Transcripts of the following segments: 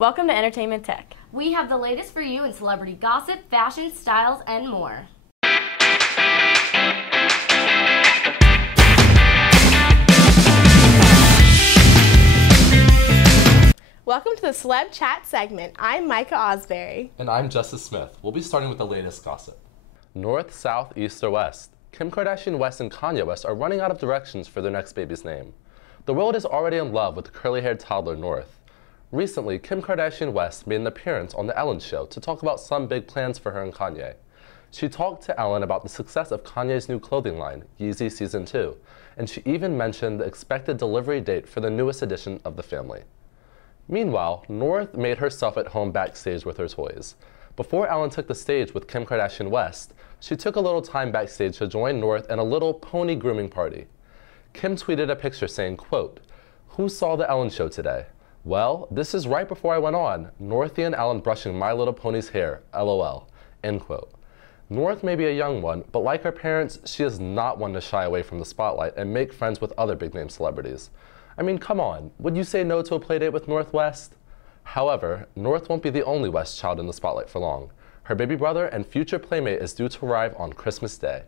Welcome to Entertainment Tech. We have the latest for you in celebrity gossip, fashion, styles, and more. Welcome to the Celeb Chat segment. I'm Micah Osbury. And I'm Justice Smith. We'll be starting with the latest gossip. North, south, east, or west? Kim Kardashian West and Kanye West are running out of directions for their next baby's name. The world is already in love with the curly-haired toddler North. Recently, Kim Kardashian West made an appearance on The Ellen Show to talk about some big plans for her and Kanye. She talked to Ellen about the success of Kanye's new clothing line, Yeezy Season 2, and she even mentioned the expected delivery date for the newest edition of the family. Meanwhile, North made herself at home backstage with her toys. Before Ellen took the stage with Kim Kardashian West, she took a little time backstage to join North in a little pony grooming party. Kim tweeted a picture saying, quote, "Who saw The Ellen Show today? Well, this is right before I went on. Northie and Ellen brushing My Little Pony's hair, LOL, end quote. North may be a young one, but like her parents, she is not one to shy away from the spotlight and make friends with other big-name celebrities. I mean, come on, would you say no to a playdate with North West? However, North won't be the only West child in the spotlight for long. Her baby brother and future playmate is due to arrive on Christmas Day.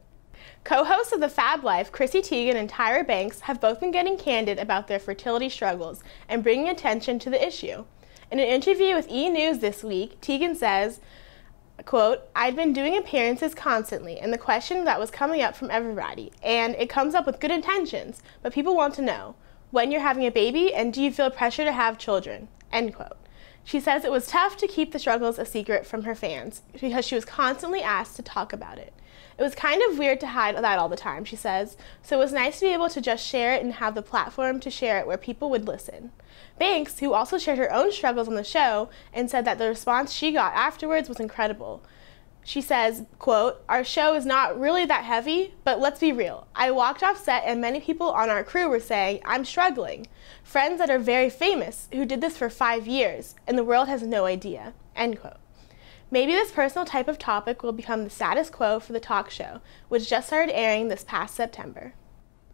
Co-hosts of The Fab Life, Chrissy Teigen and Tyra Banks, have both been getting candid about their fertility struggles and bringing attention to the issue. In an interview with E! News this week, Teigen says, quote, "I'd been doing appearances constantly, and the question that was coming up from everybody, and it comes up with good intentions, but people want to know, when you're having a baby, and do you feel pressure to have children?" End quote. She says it was tough to keep the struggles a secret from her fans because she was constantly asked to talk about it. It was kind of weird to hide that all the time, she says, so it was nice to be able to just share it and have the platform to share it where people would listen. Banks, who also shared her own struggles on the show and said that the response she got afterwards was incredible. She says, quote, "Our show is not really that heavy, but let's be real. I walked off set and many people on our crew were saying, I'm struggling. Friends that are very famous who did this for 5 years, and the world has no idea," end quote. Maybe this personal type of topic will become the status quo for the talk show, which just started airing this past September.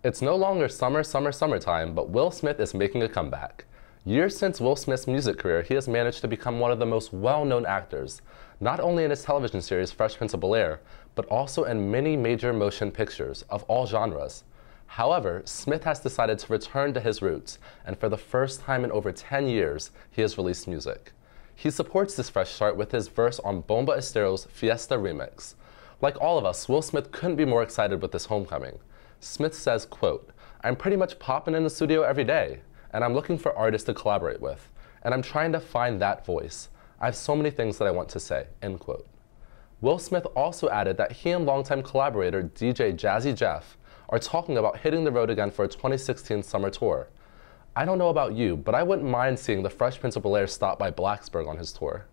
It's no longer summertime, but Will Smith is making a comeback. Years since Will Smith's music career, he has managed to become one of the most well-known actors, not only in his television series Fresh Prince of Bel-Air, but also in many major motion pictures of all genres. However, Smith has decided to return to his roots, and for the first time in over 10 years, he has released music. He supports this fresh start with his verse on Bomba Estero's Fiesta remix. Like all of us, Will Smith couldn't be more excited with this homecoming. Smith says, quote, "I'm pretty much popping in the studio every day, and I'm looking for artists to collaborate with, and I'm trying to find that voice. I have so many things that I want to say," end quote. Will Smith also added that he and longtime collaborator DJ Jazzy Jeff are talking about hitting the road again for a 2016 summer tour. I don't know about you, but I wouldn't mind seeing the Fresh Prince of Bel-Air stop by Blacksburg on his tour.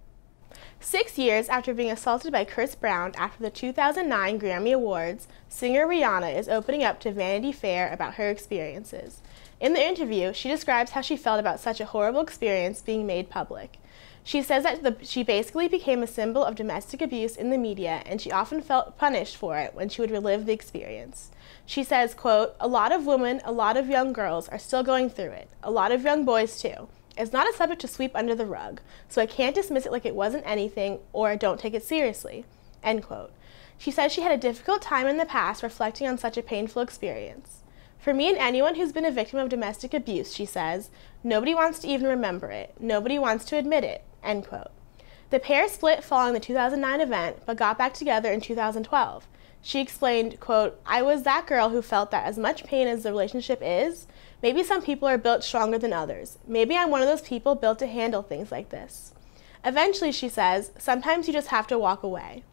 6 years after being assaulted by Chris Brown after the 2009 Grammy Awards, singer Rihanna is opening up to Vanity Fair about her experiences. In the interview, she describes how she felt about such a horrible experience being made public. She says that she basically became a symbol of domestic abuse in the media, and she often felt punished for it when she would relive the experience. She says, quote, "A lot of women, a lot of young girls are still going through it. A lot of young boys, too. It's not a subject to sweep under the rug, so I can't dismiss it like it wasn't anything or don't take it seriously," end quote. She says she had a difficult time in the past reflecting on such a painful experience. "For me and anyone who's been a victim of domestic abuse," she says, "nobody wants to even remember it. Nobody wants to admit it," end quote. The pair split following the 2009 event, but got back together in 2012. She explained, quote, "I was that girl who felt that as much pain as the relationship is, maybe some people are built stronger than others. Maybe I'm one of those people built to handle things like this. Eventually," she says, "sometimes you just have to walk away,"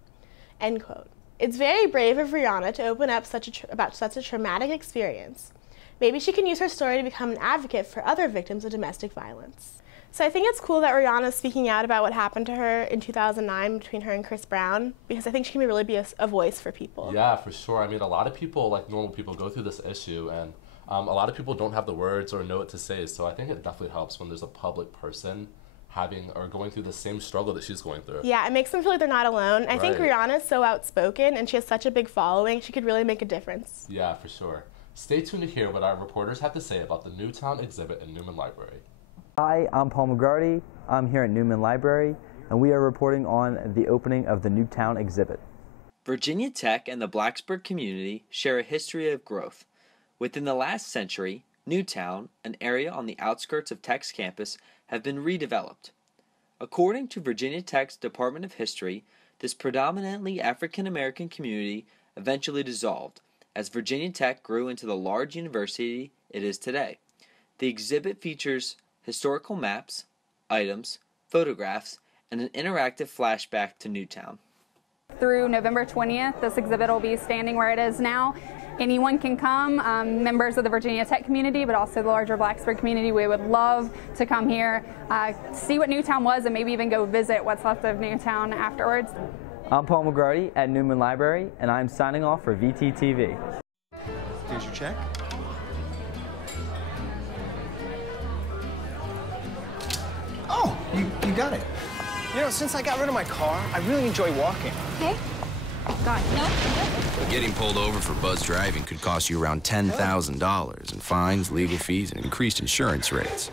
end quote. It's very brave of Rihanna to open up about such a traumatic experience. Maybe she can use her story to become an advocate for other victims of domestic violence. So I think it's cool that Rihanna's speaking out about what happened to her in 2009 between her and Chris Brown, because I think she can really be a voice for people. Yeah, for sure. I mean, a lot of people, like normal people, go through this issue, and a lot of people don't have the words or know what to say, so I think it definitely helps when there's a public person having or going through the same struggle that she's going through. Yeah, it makes them feel like they're not alone. I think Right. Rihanna's so outspoken, and she has such a big following, she could really make a difference. Yeah, for sure. Stay tuned to hear what our reporters have to say about the Newtown exhibit in Newman Library. Hi, I'm Paul McGrady. I'm here at Newman Library, and we are reporting on the opening of the Newtown exhibit. Virginia Tech and the Blacksburg community share a history of growth. Within the last century, Newtown, an area on the outskirts of Tech's campus, have been redeveloped. According to Virginia Tech's Department of History, this predominantly African-American community eventually dissolved as Virginia Tech grew into the large university it is today. The exhibit features historical maps, items, photographs, and an interactive flashback to Newtown. Through November 20th, this exhibit will be standing where it is now. Anyone can come, members of the Virginia Tech community, but also the larger Blacksburg community. We would love to come here, see what Newtown was, and maybe even go visit what's left of Newtown afterwards. I'm Paul McGrady at Newman Library, and I'm signing off for VTTV. Here's your check. Oh, you got it. You know, since I got rid of my car, I really enjoy walking. Okay. God, no. But getting pulled over for buzz driving could cost you around $10,000 in fines, legal fees, and increased insurance rates.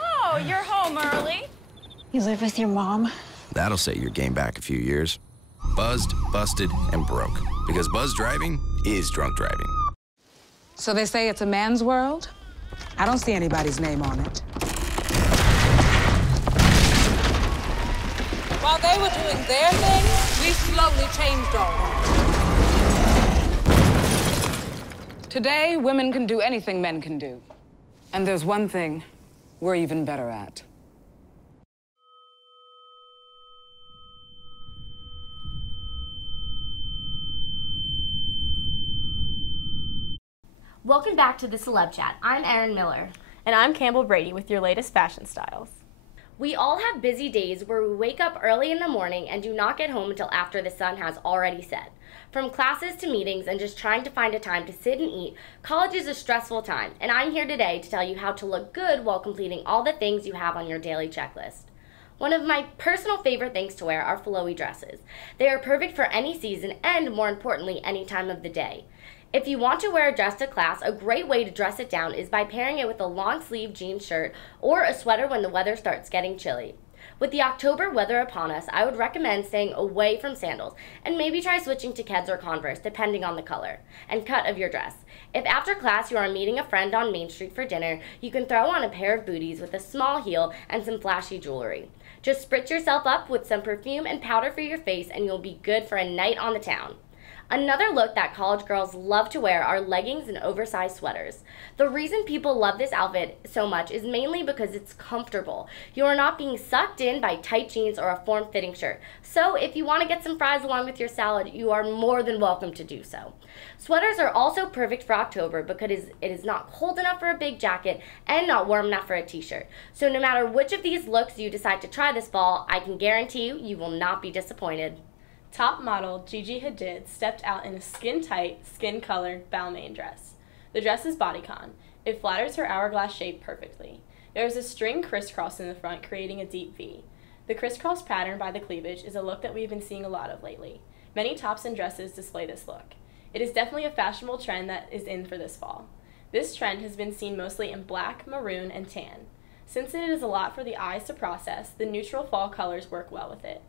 Oh, you're home early. You live with your mom? That'll set your game back a few years. Buzzed, busted, and broke. Because buzz driving is drunk driving. So they say it's a man's world? I don't see anybody's name on it. While they were doing their thing, we slowly changed all that. Today, women can do anything men can do. And there's one thing we're even better at. Welcome back to the Celeb Chat. I'm Erin Miller. And I'm Campbell Brady with your latest fashion styles. We all have busy days where we wake up early in the morning and do not get home until after the sun has already set. From classes to meetings and just trying to find a time to sit and eat, college is a stressful time, and I'm here today to tell you how to look good while completing all the things you have on your daily checklist. One of my personal favorite things to wear are flowy dresses. They are perfect for any season and, more importantly, any time of the day. If you want to wear a dress to class, a great way to dress it down is by pairing it with a long-sleeve jean shirt or a sweater when the weather starts getting chilly. With the October weather upon us, I would recommend staying away from sandals and maybe try switching to Keds or Converse depending on the color and cut of your dress. If after class you are meeting a friend on Main Street for dinner, you can throw on a pair of booties with a small heel and some flashy jewelry. Just spritz yourself up with some perfume and powder for your face and you'll be good for a night on the town. Another look that college girls love to wear are leggings and oversized sweaters. The reason people love this outfit so much is mainly because it's comfortable. You are not being sucked in by tight jeans or a form-fitting shirt. So if you want to get some fries along with your salad, you are more than welcome to do so. Sweaters are also perfect for October because it is not cold enough for a big jacket and not warm enough for a t-shirt. So no matter which of these looks you decide to try this fall, I can guarantee you, you will not be disappointed. Top model Gigi Hadid stepped out in a skin-tight, skin-colored Balmain dress. The dress is bodycon. It flatters her hourglass shape perfectly. There is a string crisscross in the front, creating a deep V. The crisscross pattern by the cleavage is a look that we've been seeing a lot of lately. Many tops and dresses display this look. It is definitely a fashionable trend that is in for this fall. This trend has been seen mostly in black, maroon, and tan. Since it is a lot for the eyes to process, the neutral fall colors work well with it.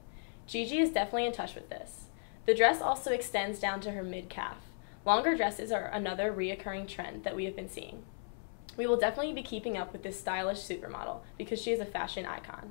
Gigi is definitely in touch with this. The dress also extends down to her mid-calf. Longer dresses are another reoccurring trend that we have been seeing. We will definitely be keeping up with this stylish supermodel because she is a fashion icon.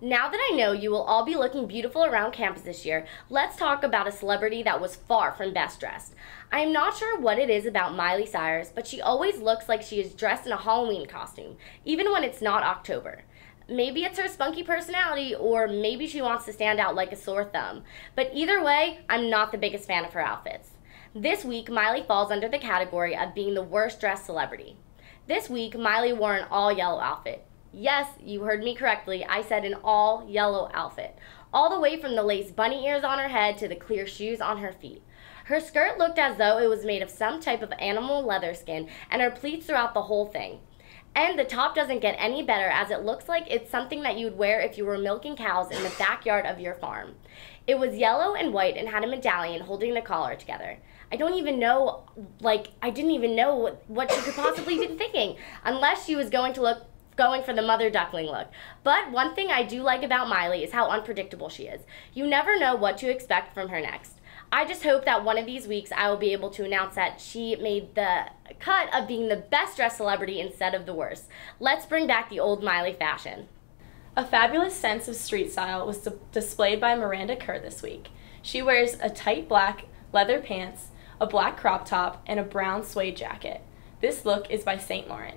Now that I know you will all be looking beautiful around campus this year, let's talk about a celebrity that was far from best dressed. I am not sure what it is about Miley Cyrus, but she always looks like she is dressed in a Halloween costume, even when it's not October. Maybe it's her spunky personality, or maybe she wants to stand out like a sore thumb. But either way, I'm not the biggest fan of her outfits. This week, Miley falls under the category of being the worst dressed celebrity. This week, Miley wore an all-yellow outfit. Yes, you heard me correctly, I said an all-yellow outfit. All the way from the lace bunny ears on her head to the clear shoes on her feet. Her skirt looked as though it was made of some type of animal leather skin, and her pleats throughout the whole thing. And the top doesn't get any better, as it looks like it's something that you would wear if you were milking cows in the backyard of your farm. It was yellow and white and had a medallion holding the collar together. I didn't even know what she could possibly be thinking, unless she was going to look going for the mother duckling look. But one thing I do like about Miley is how unpredictable she is. You never know what to expect from her next. I just hope that one of these weeks I will be able to announce that she made the cut of being the best dressed celebrity instead of the worst. Let's bring back the old Miley fashion. A fabulous sense of street style was displayed by Miranda Kerr this week. She wears a tight black leather pants, a black crop top, and a brown suede jacket. This look is by St. Laurent.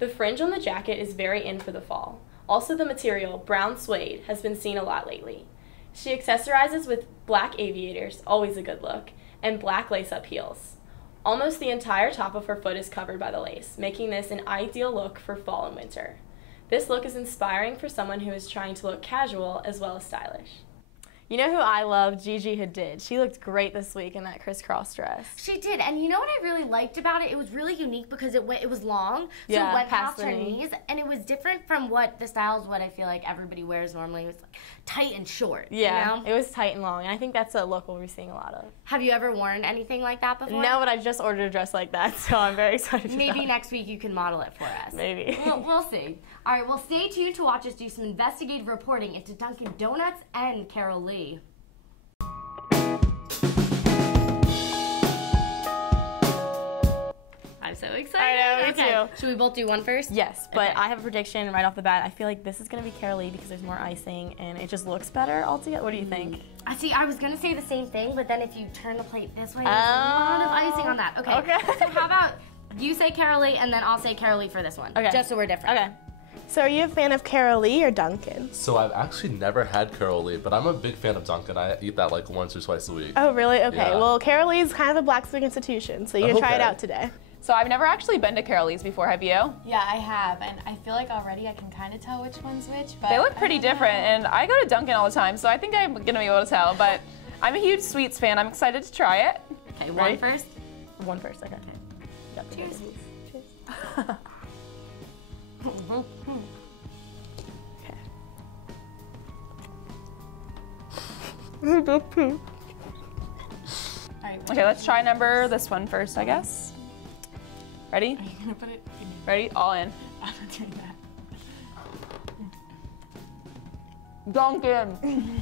The fringe on the jacket is very in for the fall. Also, the material, brown suede, has been seen a lot lately. She accessorizes with black aviators, always a good look, and black lace-up heels. Almost the entire top of her foot is covered by the lace, making this an ideal look for fall and winter. This look is inspiring for someone who is trying to look casual as well as stylish. You know who I love? Gigi Hadid. She looked great this week in that crisscross dress. She did, and you know what I really liked about it? It was really unique because it was long, so yeah, it went past her knees, and it was different from what the styles what I feel like everybody wears normally. It was like tight and short. Yeah, you know? It was tight and long, and I think that's a look we'll be seeing a lot of. Have you ever worn anything like that before? No, but I just ordered a dress like that, so I'm very excited. Maybe next week you can model it for us. Maybe. We'll see. All right, well, stay tuned to watch us do some investigative reporting into Dunkin' Donuts and Carol Lee. I'm so excited. I know, me too. Should we both do one first? Yes, but I have a prediction right off the bat. I feel like this is going to be Carol Lee because there's more icing and it just looks better altogether. What do you think? I was going to say the same thing, but then if you turn the plate this way, there's a lot of icing on that. Okay. So how about you say Carol Lee and then I'll say Carol Lee for this one. Okay. Just so we're different. Okay. So are you a fan of Carol Lee or Dunkin'? So I've actually never had Carol Lee, but I'm a big fan of Dunkin'. I eat that like once or twice a week. Oh, really? Okay. Yeah. Well, Carol Lee is kind of a Blacksburg institution, so you can try it out today. So I've never actually been to Carol Lee's before, have you? Yeah, I have, and I feel like already I can kind of tell which one's which, but... They look pretty different, and I go to Dunkin' all the time, so I think I'm gonna be able to tell, but I'm a huge sweets fan. I'm excited to try it. Okay, one first? One first, okay. Yep. Cheers. Cheers. Okay, let's try this one first, I guess. Ready? Are you gonna put it in? Ready? All in. I'm not doing that. Dunkin'.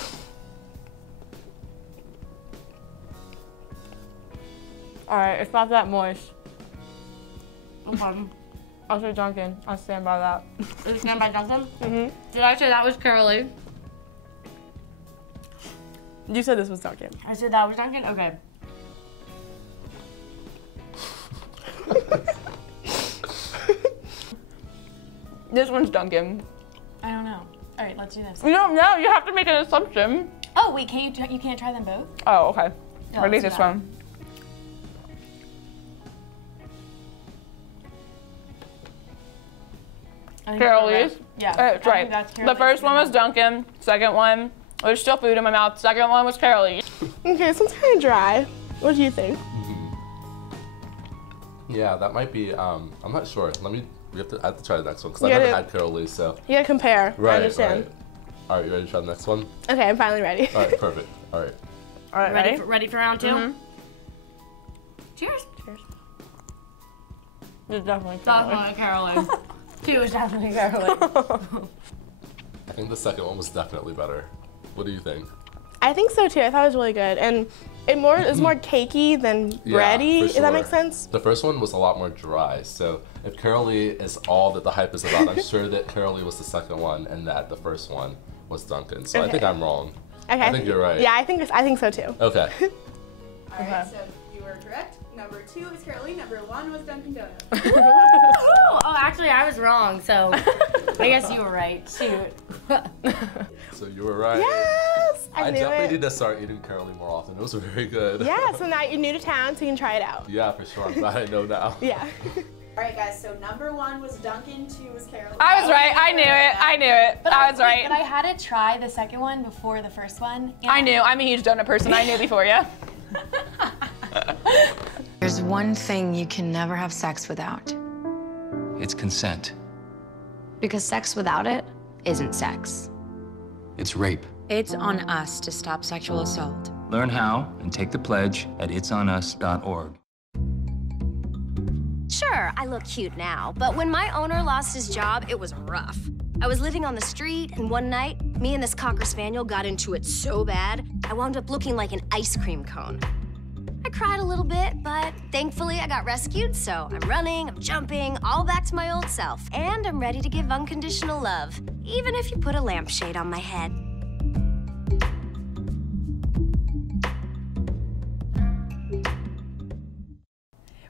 Alright, it's not that moist. Okay. I'll say Dunkin'. I'll stand by that. You stand by Dunkin'? Mm-hmm. Did I say that was Carol Lee? You said this was Dunkin'. I said that was Dunkin'? Okay. This one's Dunkin'. I don't know. All right, let's do this. You don't know. You have to make an assumption. Oh, wait, you can't try them both? Oh, okay. No, Ready? let's do This that. one. Carol Lee's? Yeah. That's I right. think that's Carol The first Lee's. one was Dunkin'. Second one, there's still food in my mouth. Second one was Carol Lee's. Okay, this one's kind of dry. What do you think? Yeah, that might be, I'm not sure. I have to try the next one because I You never gotta- had Carol Lee, so. You gotta compare. I Right, understand. right. All right, you ready to try the next one? Okay, I'm finally ready. All right, perfect. All right. All right, ready? Ready for round two? Mhm. Cheers. Cheers. It's definitely Definitely Carol Lee. Two is definitely Carol Lee. I think the second one was definitely better. What do you think? I think so too. I thought it was really good, and it was more cakey than bready. for If that sure. makes sense. The first one was a lot more dry, so if Carol Lee is all that the hype is about, I'm sure that Carol Lee was the second one and that the first one was Dunkin'. So I Okay. think I'm wrong. Okay. I think you're right. Yeah, I think so too. Okay. All right, so you were correct. Number 2 was Carol Lee. Number 1 was Dunkin' Donuts. Oh, actually, I was wrong, so I guess you were right. Shoot. So you were right. Yes, I knew definitely it. need to start eating Carol Lee more often. It was very good. Yeah, so now you're new to town, so you can try it out. Yeah, for sure. I'm glad I know now. Yeah. All right, guys, so number 1 was Dunkin', 2 was Carol Lee. I was right. I knew it. I knew it. I was right. But I had to try the second one before the first one. I knew. I'm a huge donut person. I knew before you. There's one thing you can never have sex without. It's consent. Because sex without it isn't sex. It's rape. It's on us to stop sexual assault. Learn how and take the pledge at itsonus.org. Sure, I look cute now, but when my owner lost his job, it was rough. I was living on the street, and one night, me and this Cocker Spaniel got into it so bad, I wound up looking like an ice cream cone. I cried a little bit, but thankfully I got rescued, so I'm running, I'm jumping, all back to my old self, and I'm ready to give unconditional love, even if you put a lampshade on my head.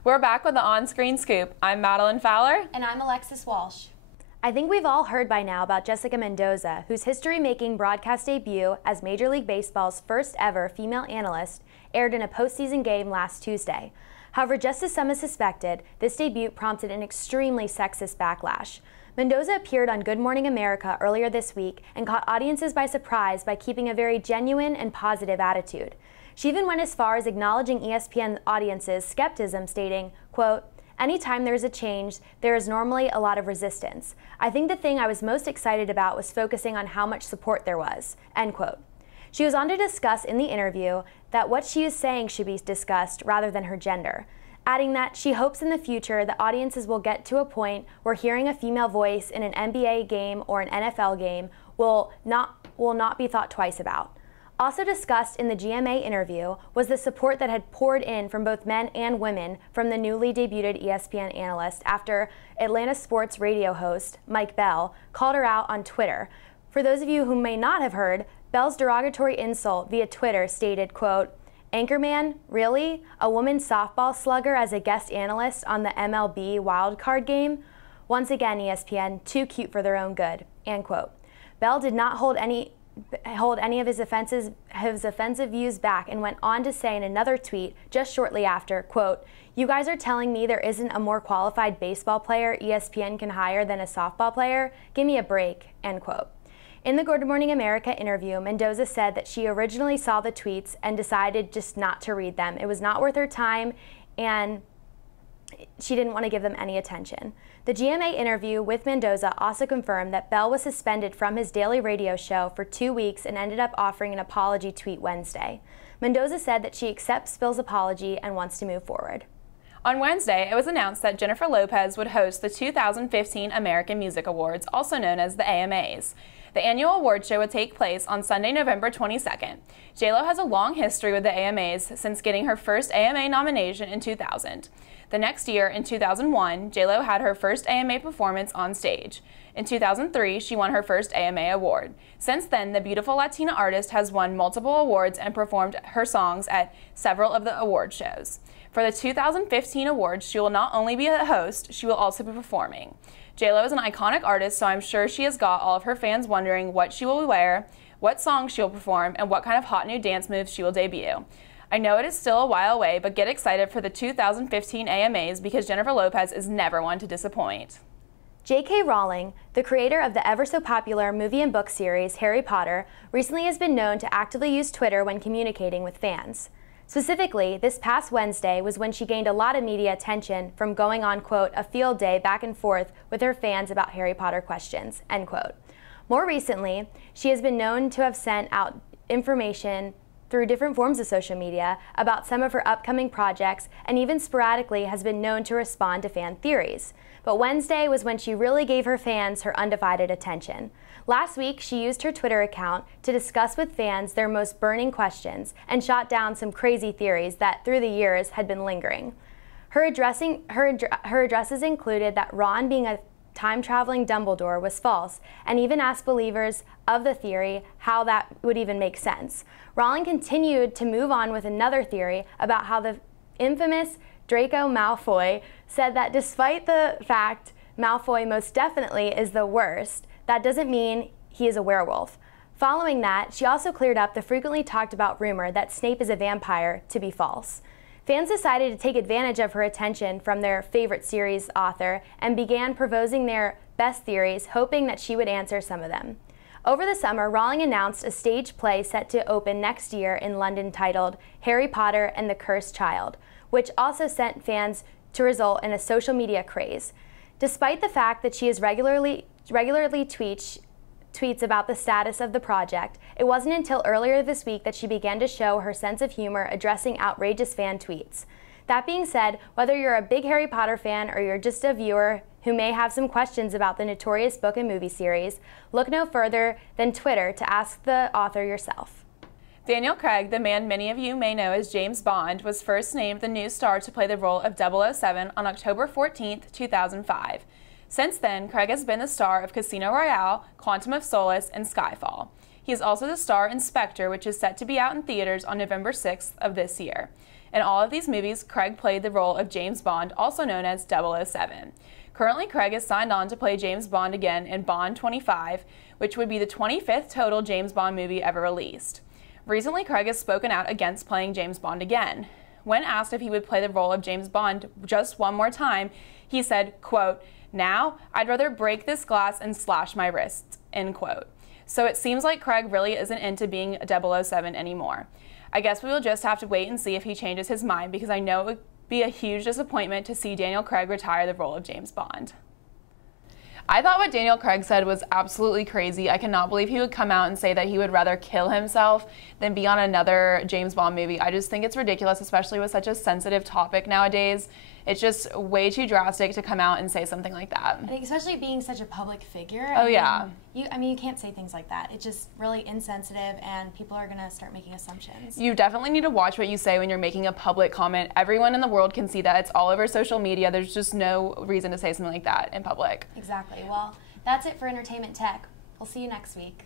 We're back with the On-Screen Scoop. I'm Madeline Fowler. And I'm Alexis Walsh. I think we've all heard by now about Jessica Mendoza, whose history-making broadcast debut as Major League Baseball's first ever female analyst aired in a postseason game last Tuesday. However, just as some have suspected, this debut prompted an extremely sexist backlash. Mendoza appeared on Good Morning America earlier this week and caught audiences by surprise by keeping a very genuine and positive attitude. She even went as far as acknowledging ESPN audiences' skepticism, stating, quote, "Anytime there is a change, there is normally a lot of resistance. I think the thing I was most excited about was focusing on how much support there was," end quote. She was on to discuss in the interview that what she is saying should be discussed rather than her gender, adding that she hopes in the future that audiences will get to a point where hearing a female voice in an NBA game or an NFL game will not be thought twice about. Also discussed in the GMA interview was the support that had poured in from both men and women from the newly debuted ESPN analyst after Atlanta sports radio host Mike Bell called her out on Twitter. For those of you who may not have heard, Bell's derogatory insult via Twitter stated, quote, "Anchorman, really? A woman softball slugger as a guest analyst on the MLB wildcard game? Once again, ESPN, too cute for their own good," end quote. Bell did not hold any of his offensive views back and went on to say in another tweet just shortly after, quote, "You guys are telling me there isn't a more qualified baseball player ESPN can hire than a softball player? Give me a break," end quote. In the Good Morning America interview, Mendoza said that she originally saw the tweets and decided just not to read them. It was not worth her time and she didn't want to give them any attention. The GMA interview with Mendoza also confirmed that Bell was suspended from his daily radio show for 2 weeks and ended up offering an apology tweet Wednesday. Mendoza said that she accepts Bill's apology and wants to move forward. On Wednesday, it was announced that Jennifer Lopez would host the 2015 American Music Awards, also known as the AMAs. The annual award show would take place on Sunday, November 22nd. J.Lo has a long history with the AMAs since getting her first AMA nomination in 2000. The next year, in 2001, J.Lo had her first AMA performance on stage. In 2003, she won her first AMA award. Since then, the beautiful Latina artist has won multiple awards and performed her songs at several of the award shows. For the 2015 awards, she will not only be a host, she will also be performing. J.Lo is an iconic artist, so I'm sure she has got all of her fans wondering what she will wear, what songs she will perform, and what kind of hot new dance moves she will debut. I know it is still a while away, but get excited for the 2015 AMAs because Jennifer Lopez is never one to disappoint. J.K. Rowling, the creator of the ever-so-popular movie and book series Harry Potter, recently has been known to actively use Twitter when communicating with fans. Specifically, this past Wednesday was when she gained a lot of media attention from going on, quote, a field day back and forth with her fans about Harry Potter questions, end quote. More recently, she has been known to have sent out information through different forms of social media about some of her upcoming projects and even sporadically has been known to respond to fan theories. But Wednesday was when she really gave her fans her undivided attention. Last week, she used her Twitter account to discuss with fans their most burning questions and shot down some crazy theories that through the years had been lingering. Her addresses included that Ron being a time-traveling Dumbledore was false, and even asked believers of the theory how that would even make sense. Rowling continued to move on with another theory about how the infamous Draco Malfoy said that despite the fact Malfoy most definitely is the worst, that doesn't mean he is a werewolf. Following that, she also cleared up the frequently talked about rumor that Snape is a vampire to be false. Fans decided to take advantage of her attention from their favorite series author and began proposing their best theories, hoping that she would answer some of them. Over the summer, Rowling announced a stage play set to open next year in London titled Harry Potter and the Cursed Child, which also sent fans to result in a social media craze. Despite the fact that she is regularly tweets about the status of the project, it wasn't until earlier this week that she began to show her sense of humor addressing outrageous fan tweets. That being said, whether you're a big Harry Potter fan or you're just a viewer who may have some questions about the notorious book and movie series, look no further than Twitter to ask the author yourself. Daniel Craig, the man many of you may know as James Bond, was first named the new star to play the role of 007 on October 14, 2005. Since then, Craig has been the star of Casino Royale, Quantum of Solace, and Skyfall. He is also the star in Spectre, which is set to be out in theaters on November 6th of this year. In all of these movies, Craig played the role of James Bond, also known as 007. Currently, Craig is signed on to play James Bond again in Bond 25, which would be the 25th total James Bond movie ever released. Recently, Craig has spoken out against playing James Bond again. When asked if he would play the role of James Bond just one more time, he said, quote, "Now, I'd rather break this glass and slash my wrists," end quote. So it seems like Craig really isn't into being a 007 anymore. I guess we will just have to wait and see if he changes his mind, because I know it would be a huge disappointment to see Daniel Craig retire the role of James Bond. I thought what Daniel Craig said was absolutely crazy. I cannot believe he would come out and say that he would rather kill himself than be on another James Bond movie. I just think it's ridiculous, especially with such a sensitive topic nowadays. It's just way too drastic to come out and say something like that. I think especially being such a public figure. Oh, yeah. I mean, you can't say things like that. It's just really insensitive, and people are going to start making assumptions. You definitely need to watch what you say when you're making a public comment. Everyone in the world can see that. It's all over social media. There's just no reason to say something like that in public. Exactly. Well, that's it for Entertainment Tech. We'll see you next week.